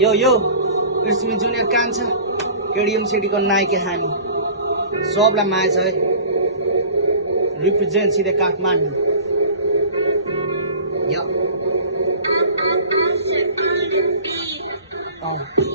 यो कृष्ण जुनियर कान्छा केडिएम सिटीको नायिका हामी सबलाई माया छ है। रिप्रेजेन्ट सिधै काठमाडौँ।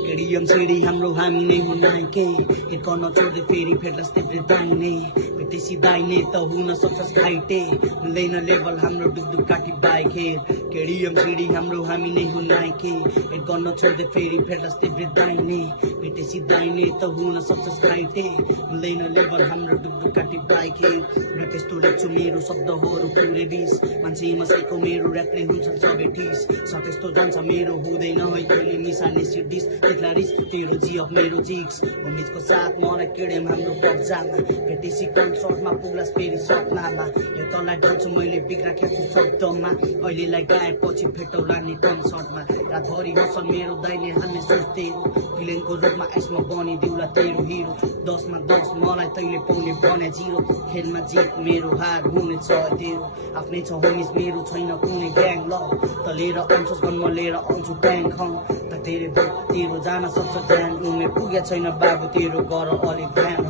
केडिएम सिडी हाम्रो हामी नै हुन के हिट गर्न छोड्दै फेरि फेर्लस तिब्रे दाहिने भेटेसी दाहिने त हुन सक्छस् घाइते मिल्दैन लेभल हाम्रो डुकडुक काटी बाइक हेर केडिएम सिडी हाम्रो हामी नै हुन के हिट गर्न छोड्दै फेरि फेर्लस तिब्रे दाहिने भेटेसी दाहिने त हुन सक्छस् घाइते मिल्दैन लेभल हाम्रो डुकडुक काटी बाइक हेर र त्यस्तो लेख्छु मेरो शब्दहरू पुरै बिस मान्छे मसेको मेरो ऱ्यापले हुन्छ सबै ठिस छ त्यस्तो जान्छ मेरो हुँदैन है कहिले मिसाने डिस एक्ला रिस तेरो जियो मेरो जिक्स उमेशको साथ मलाई केडिएम हाम्रो कब्जामा भेटेसी कन्सर्टमा पुग्लास फेरि सपनामा यो तँलाई ढल्छु मैले बिग्रा खेल्छु शब्दमा अहिलेलाई गाएपछि भेटौला नि कन्सर्टमा रातभरि हसन मेरो दाइले हाल्ने सोच्थेरो फिल्मको रूपमा यसमा बनिदिउला तेरो हिरो 10 मा 10 मलाई तैले पाउने बने जिरो खेलमा जित मेरो हार हुनेछ तेरो आफ्नै छ होमिस मेरो छैन कुनै ग्याङ ल त लिएर आउँछस् गन म लिएर आउँछु ट्याङ खङ त तेरो जान सक्छ ध्यान उमेर पुगे छैन बाबु तेरो गर अलिक ध्यान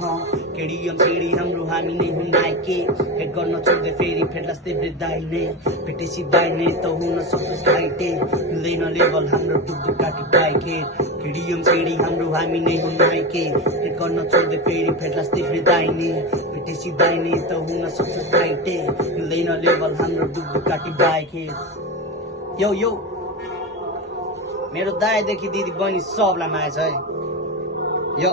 केडिएम सिडी हाम्रो हामी नै हुन के हेड गर्न छोड्दै फेरि फेर्लास तिब्रे दाहिने भेटेसी दाहिने त हुन सक्छस् घाइते मिल्दैन लेभल हाम्रो डुकडुक काटी बाइक केडिएम सिडी हाम्रो हामी नै हुन के हेड गर्न छोड्दै फेरि फेर्लास तिब्रे दाहिने भेटेसी दाहिने त हुन सक्छस् घाइते मिल्दैन लेभल हाम्रो डुकडुक काटी बाइक यो मेरो दाइदेखि दिदी बहिनी सबलाई माया छ है। यो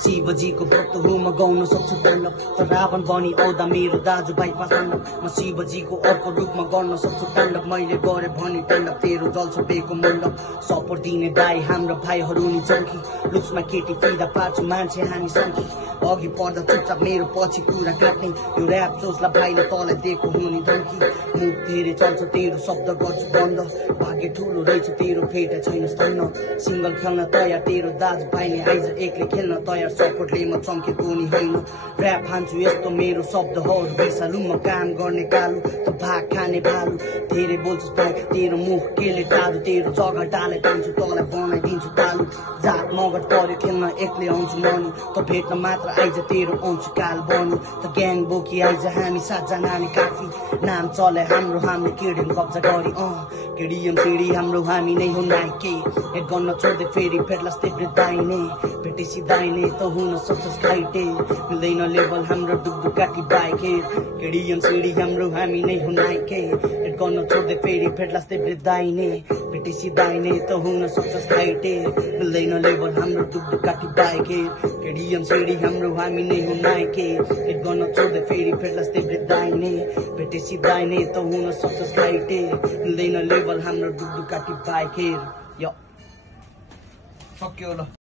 शिवजीको भक्त हो म गाउन सक्छु ताण्डव त रावण बनी आउँदा मेरो दाजुभाइ पासाण्डव म शिवजीको अर्को रूपमा गर्न सक्छु ताण्डव मैले गरे भने ताण्डव तेरो जल्छ बेको मण्डप सपोर्ट दिने दाइ हाम्रो भाइहरू नि चङ्की लुक्समा केटी फिदा पार्छु मान्छे हामी सङ्की अघि पर्दा चुपचाप मेरो पछि कुरा काट्ने यो ऱ्याप सोचलाई भाइले तँलाई दिएको हुने धम्की मुख धेरै चल्छ तेरो शब्द गर्छु बन्द भाग्य ठुलो रहेछ तेरो फेटा छैन स्तन्न सिङ्गल खेल्न तयार तेरो दाजुभाइ नै आइज एक्लै खेल्न तयार सपोर्टले म चम्केको नि होइन ऱ्याप हान्छु यस्तो मेरो शब्दहरू बेसालु म काम गर्ने कालु त भाग खाने भालु धेरै बोल्छस् भाइ तेरो मुख केले टालु तेरो जग्गा डाले तान्छु तँलाई बनाइदिन्छु तालु जात मगट पर्यो खेल्न एक्लै आउँछु मनी त भेट्न मात्र आइज तेरो आउँछु काल बनी त ग्याङ बोकी आइज हामी 7 जना नि काफी नाम चले हाम्रो केडिएम कब्जा गरी केडिएम सिडी हाम्रो हामी नै हुन के हेड गर्न छोड्दै फेरि फेर्लास तिब्रे दाहिने भेटेसी दाहिने त हुन सक्छस् घाइते मिल्दैन लेभल हाम्रो डुकडुक काटी बाइक केडिएम सिडी हाम्रो हामी नै हुन के हेड गर्न छोड्दै फेरि फेर्लास तिब्रे दाहिने भेटेसी दाहिने त हुन सक्छस् घाइते मिल्दैन लेभल हाम्रो डुकडुक काटी बाइक केडिएम सिडी हाम्रो हामी नै हुन के हेड गर्न छोड्दै फेरि फेर्लास तिब्रे दाहिने भेटेसी दाहिने त हुन सक्छस् घाइते मिल्दैन लेभल हाम्रो डुकडुक काटी बाइक यो सक्यो ल।